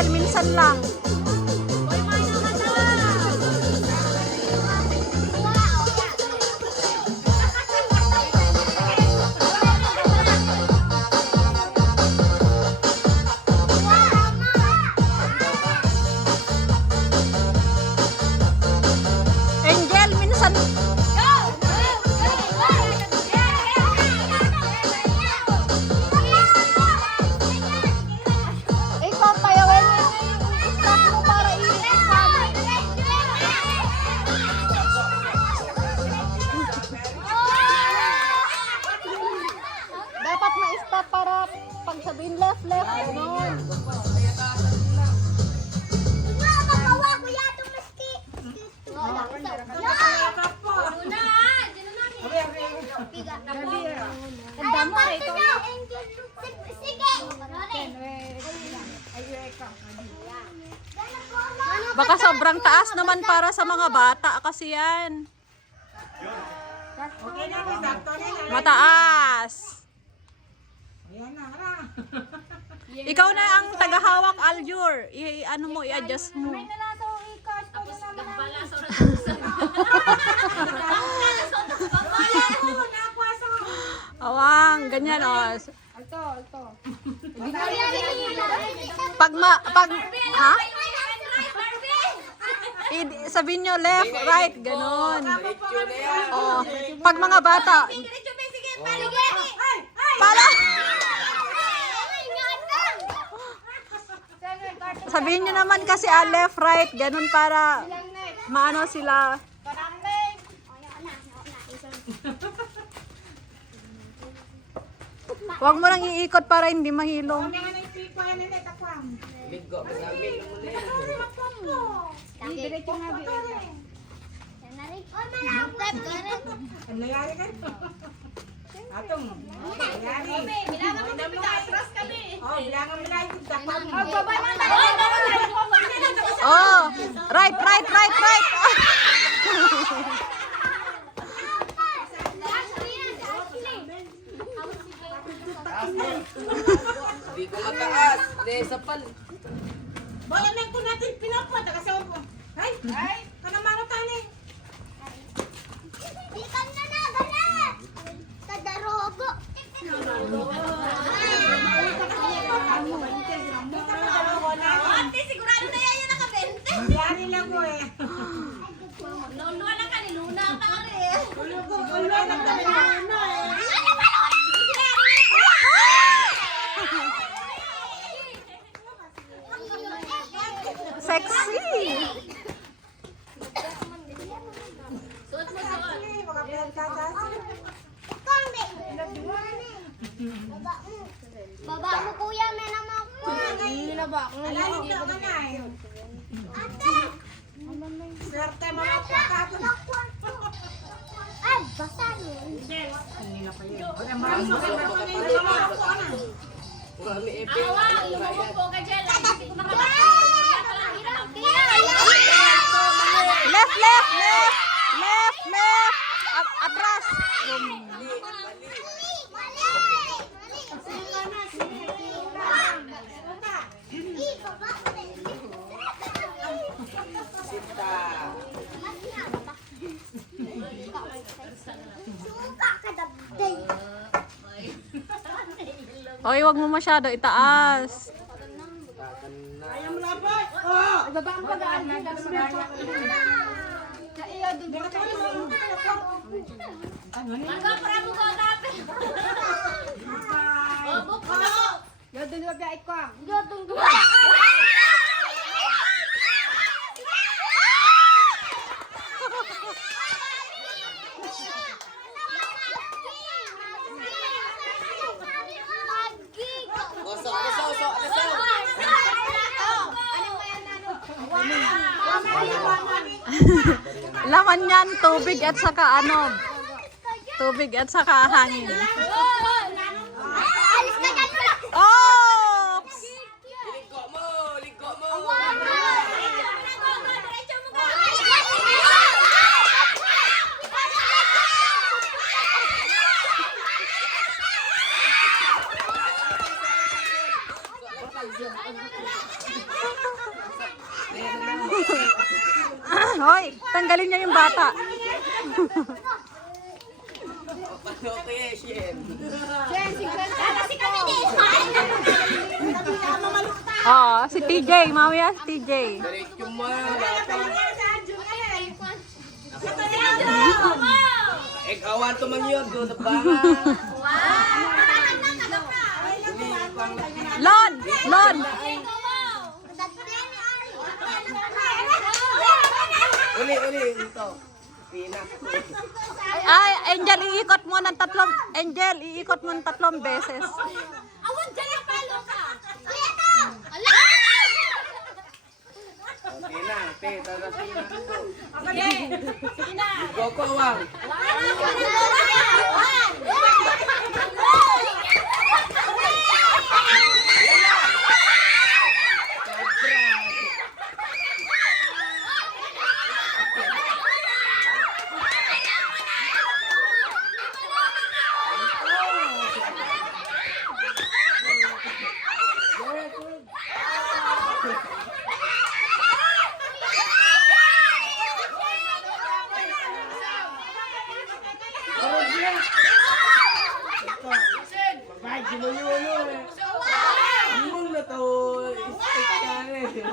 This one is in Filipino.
Angel, minsan lang. Angel, minsan. Ikaw, payawin mo yung stop mo para dapat ma-stop para pag sabihin left, gano'n. Baka sobrang taas naman para sa mga bata kasi yan. Mataas. Ikaw na ang tagahawak, Aljur. Ano mo, i-adjust mo. Awang, ganyan o. Ha? Sabihin nyo left, right, ganon. Oh, pag mga bata. Pala! Sabihin nyo naman kasi left, right, ganon para maano sila. Huwag mo lang iikot para hindi mahilong. Oh, right. Hindi ko mataas. Hindi, sapal. Bayan ko natin pinapunta kasi ako. Ay, kanamano tayo eh. Di ka na nagalat. Sa darogo. Ate, sigurado na yan yung naka-20. Yari lang ko eh. Luluwa lang ka, niluna ka rin. Luluwa lang kami na una eh. Sexy. Baba mo kuya, may naman ko. Alalim na ka na eh. Ate! Swerte mga pagkakon. Ay, basa mo. Marami epek. Left. Atras. Oy, wag mo masyado itaas. Ayaw mo na ba? Oh! Baba ang pag-aan. Para mo ko dapat. Yodong wag ay ko. Yodong Laman yan, tubig at saka ano. Tubig at saka hangin. Alis ka dyan mo lang. Oops! Ligo mo. Ay, tanggalin niya yung bata. Location. Kasi kami ni Oo, si TJ. Mamaya si TJ. Diretso mo. Awan to man yun. Doon na ba? Lon! Lon! Uli. Ito. Pina. Ay, Angel, iikot mo ng tatlong... Angel, iikot mo ng 3 beses. Awag dyan ang palo ka. Ito! Ala! Pina. Pina. Okay. Sige na. Goko, awang. Bye, sinuyo. Yung na to. Istik ka rin.